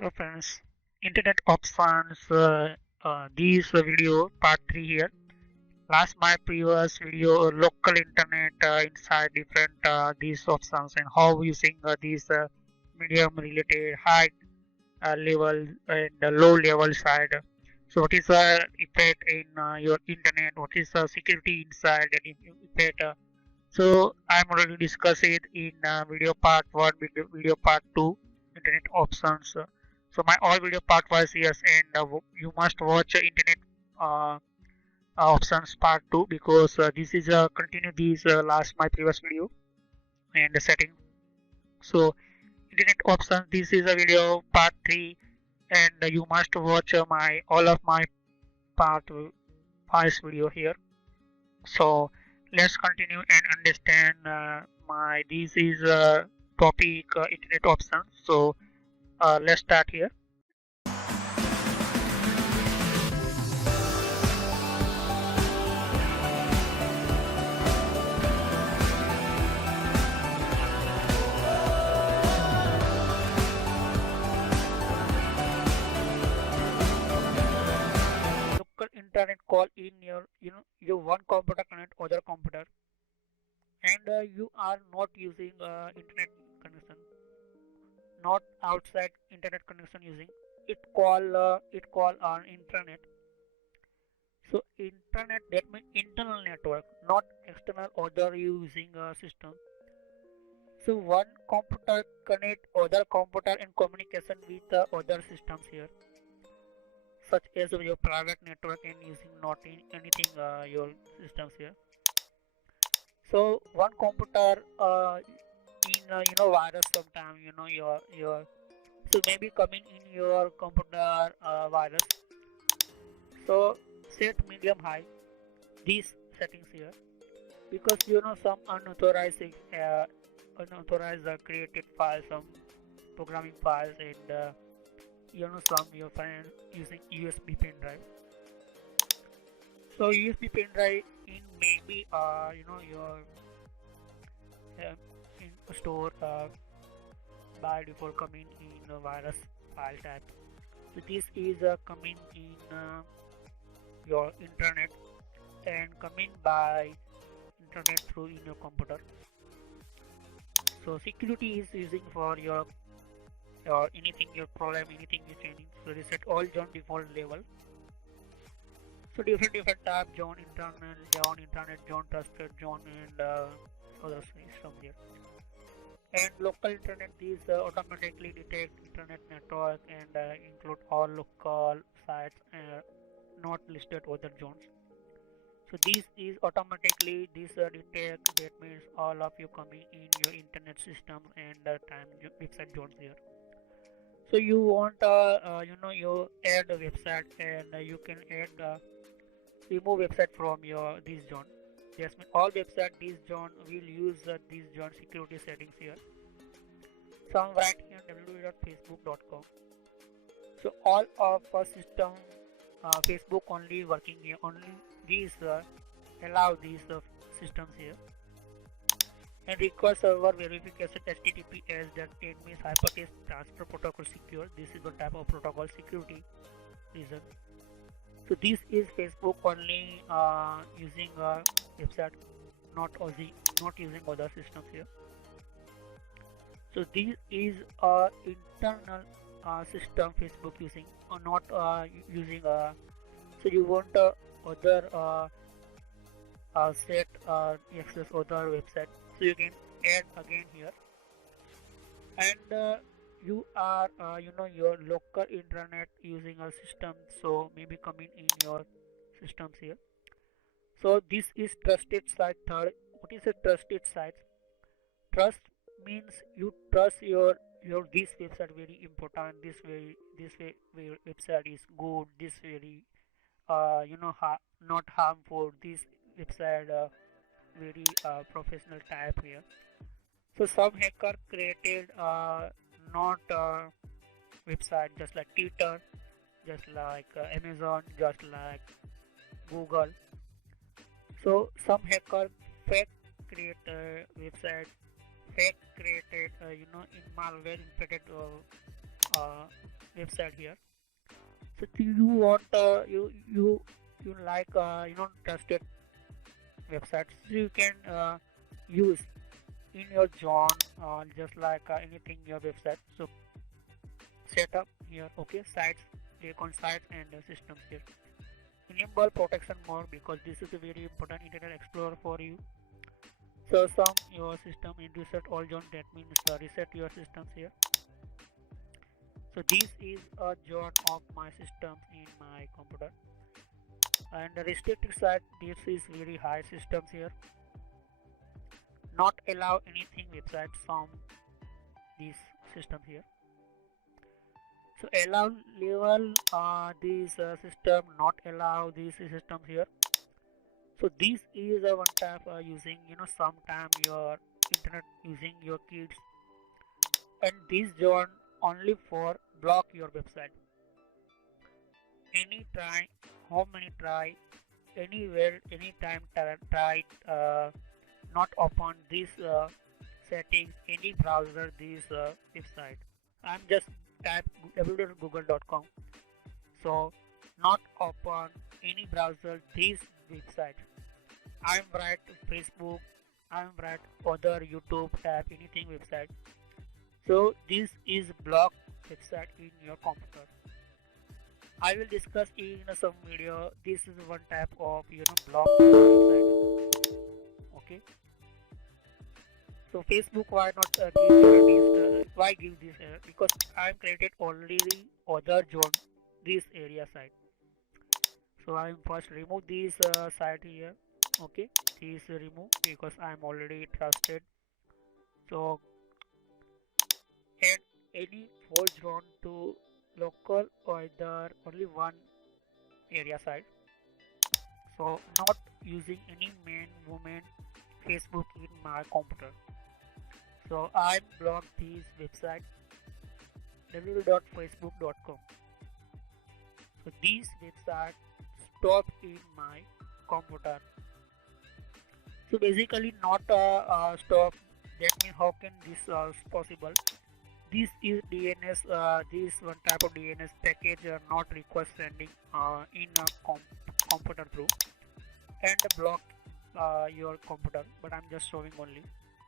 So friends, internet options, this video part 3 here. Last my previous video, local internet inside different these options and how using these medium related high level and low level side. So what is the effect in your internet? What is the security inside and effect? So I'm already discussed it in video part 1, video part 2, internet options. So my all video part was yes, and you must watch internet uh, options part 2 because this is continue this last my previous video and the setting. So internet options, this is a video part 3, and you must watch my all of my part 5 video here. So let's continue and understand my this is topic internet options. So let's start here. Local internet call in your your one computer connect other computer, and you are not using internet connection, not outside internet connection using it call on internet. So internet, that means internal network, not external other using a system. So one computer connect other computer in communication with the other systems here, such as your private network and using not in anything your systems here. So one computer in virus sometime your so maybe coming in your computer virus. So set medium high these settings here, because some unauthorized created files, some programming files, and some your file using USB pen drive. So USB pen drive in maybe your in store by default coming in a virus file type. So this is coming in your internet and coming by internet through in your computer. So security is using for your or anything your problem, anything you changing. So reset all zone default level. So different type zone, internet zone, trusted zone, and other things from there. And local internet is automatically detect internet network and include all local sites not listed other zones. So this is automatically this detect, that means all of you coming in your internet system and time website zones here. So you want you add a website, and you can add remove website from your this zone. Yes, all website this zone will use this zone security settings here. So I'm right here www.facebook.com. So all of our system Facebook only working here, only these allow these systems here. And require server verification HTTPS, that it means hypertext transfer protocol secure. This is the type of protocol security reason. So this is Facebook only using a website, not using other systems here. So this is internal system Facebook using, or not using. So you want other set access other website. So you can add again here, and you are your local internet using a system, so maybe coming in your systems here. So this is trusted site. Third, what is a trusted site? Trust means you trust your this website very important, this way website is good, this very not harmful, this website very professional type here. So some hacker created not website just like Twitter, just like Amazon, just like Google. So some hacker fake create website, fake created in malware infected website here. So you want you like trusted websites, so you can use in your zone, just like anything your website. So set up here, okay, sites, click on sites and systems here. Enable protection mode because this is a very important Internet Explorer for you. So sum your system in reset all zone, that means reset your systems here. So this is a zone of my systems in my computer, and the restricted site, this is very high systems here. Not allow anything website from this system here. So allow level this system, not allow these systems here. So this is a one type using sometime your internet using your kids, and this zone only for block your website. Any try, how many try, anywhere, anytime try, not open this settings, any browser this website. I'm just type www.google.com. So not open any browser this website. I'm write Facebook, I'm write other YouTube tab, anything website. So this is block website in your computer. I will discuss in some video. This is one type of block website. Okay. So Facebook, why not give this? Why give this? Because I'm created already other zone this area site. So I'm first remove this site here. Okay, this remove because I'm already trusted. So add any four zone to local or either only one area site. So not using any main woman Facebook in my computer. So I block this website www.facebook.com. So this website stop in my computer. So basically not stop. That means how can this possible? This is DNS. This one type of DNS package not request sending in a computer through and block your computer. But I'm just showing only,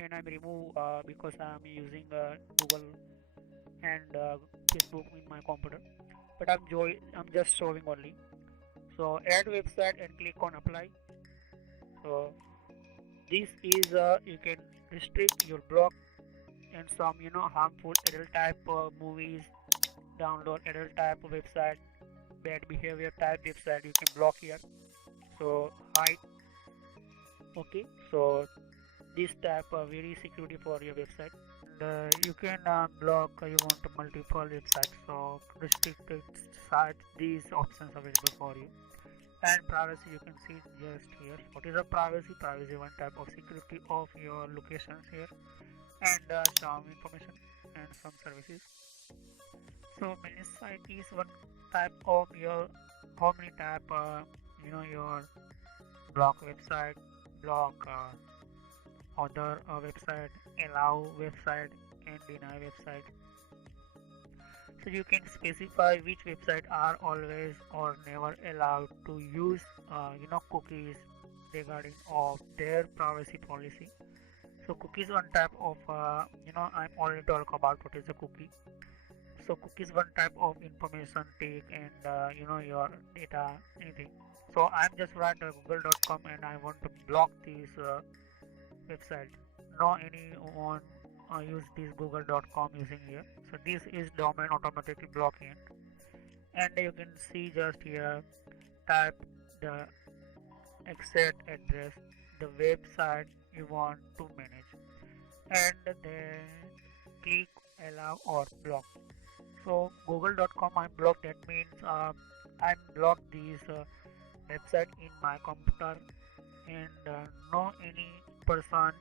and I'm remove because I'm using Google and Facebook in my computer. But I'm just showing only. So add website and click on apply. So this is you can restrict your block and some harmful adult type movies, download adult type of website, bad behavior type website you can block here. So hide. Okay, so this type of very security for your website. And you can block you want multiple websites, so restricted sites, these options available for you. And privacy, you can see just here. What is a privacy? Privacy one type of security of your locations here, and some information and some services. So many site is one type of your how many type your block website, block other website, allow website and deny website. So you can specify which website are always or never allowed to use cookies regarding of their privacy policy. So cookies one type of I'm already talk about what is a cookie. So cookies one type of information take and your data anything. So I'm just write google.com and I want to block this website. No anyone use this google.com using here. So this is domain automatically blocking, and you can see just here type the exact address, the website you want to manage, and then click allow or block. So google.com I block, that means I block this website in my computer, and no any person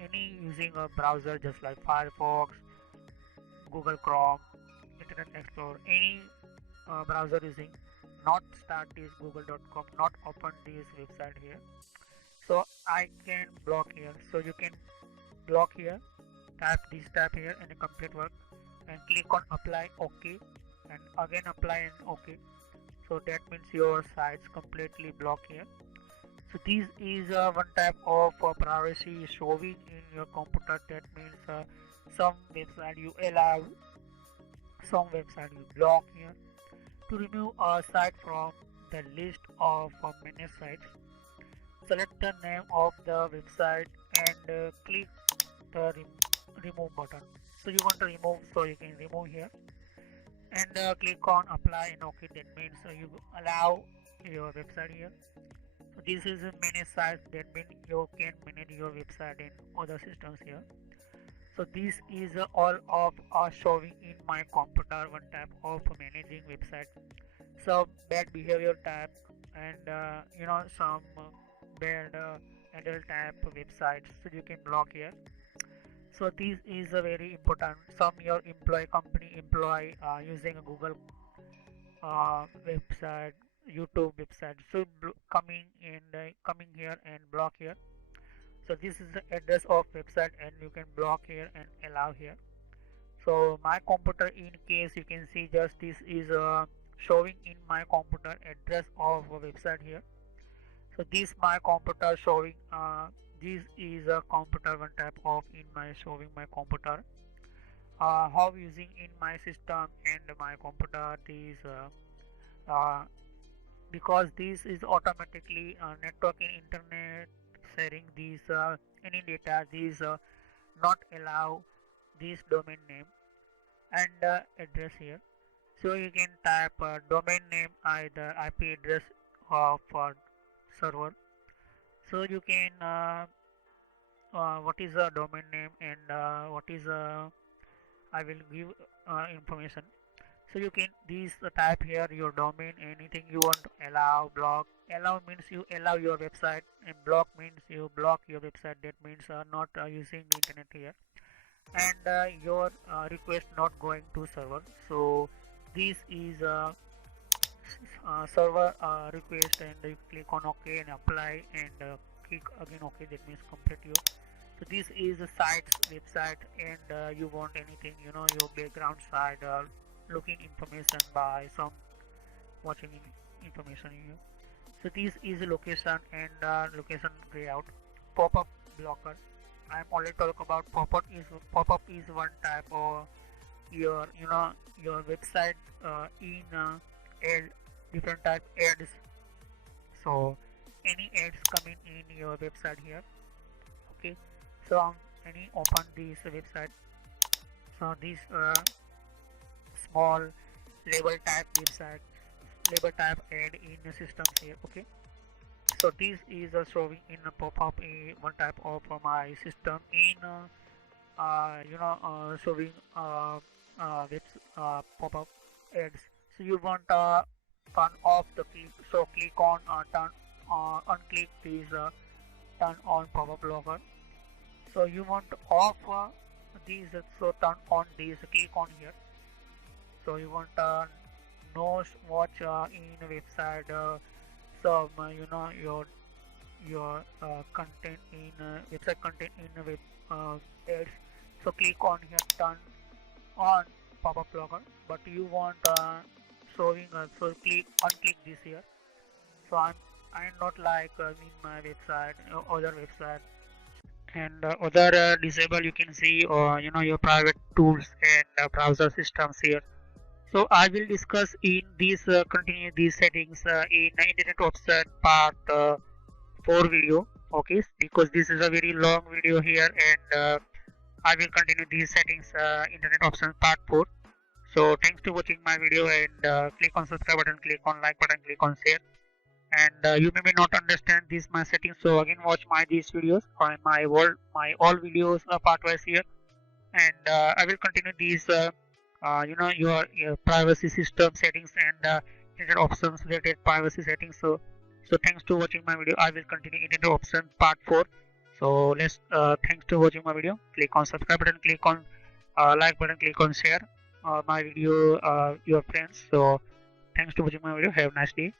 any using a browser just like Firefox, Google Chrome, Internet Explorer, any browser using not start this google.com, not open this website here. So I can block here. So you can block here, tap this tab here and complete work. and click on apply OK, and again apply and OK. So that means your site's completely blocked here. So this is one type of privacy showing in your computer. That means some website you allow, some website you block here. To remove a site from the list of managed sites, select the name of the website and click the remove button. So you want to remove, so you can remove here, and click on apply and OK. That means you allow your website here. So this is a manage site. That means you can manage your website in other systems here. So this is all of showing in my computer, one type of managing website. So bad behavior type, and some bad adult type websites, so you can block here. So this is a very important. Some your employee company employee using a Google website, YouTube website, so coming here and block here. So this is the address of website, and you can block here and allow here. So my computer, in case you can see, just this is showing in my computer address of a website here. So this my computer showing this is a computer, one type of in my showing my computer how using in my system and my computer. This because this is automatically networking internet sharing these any data, these not allow this domain name and address here. So you can type domain name, either IP address of server. So you can what is the domain name, and what is I will give information. So you can these type here your domain, anything you want to allow. Block, allow means you allow your website, and block means you block your website. That means not using the internet here, and your request not going to server. So this is server request, and you click on OK and apply, and click again OK. That means complete your. So this is a site's website, and you want anything, your background site, looking information by some watching information here. So this is a location and location layout. Pop-up blocker. I am already talk about pop-up is one type of your your website in ad, different type ads. So any ads coming in your website here. Okay, so any open this website. So this small label type website, label type ad in the systems here. Okay, so this is showing in a pop-up one type of my system in showing pop-up ads. So you want turn off the click, so click on turn unclick this turn on pop-up blocker. So you want to off these, so turn on these, click on here. So you want no watch in a website some your content in website content in web ads. So click on here, turn on pop-up blocker, but you want showing so unclick this here. So I'm not like in my website other website, and other disable, you can see your private tools and browser systems here. So I will discuss in this continue these settings in internet option part 4 video. Okay, because this is a very long video here, and I will continue these settings internet options part 4. So thanks to watching my video, and click on subscribe button, click on like button, click on share. And you may not understand this my settings, so again watch these videos on my all videos part wise here, and I will continue these your privacy system settings and internet options related privacy settings. So thanks to watching my video. I will continue internet options part 4. So let's thanks to watching my video. Click on subscribe button, click on like button, click on share my video your friends. So thanks to watching my video. Have a nice day.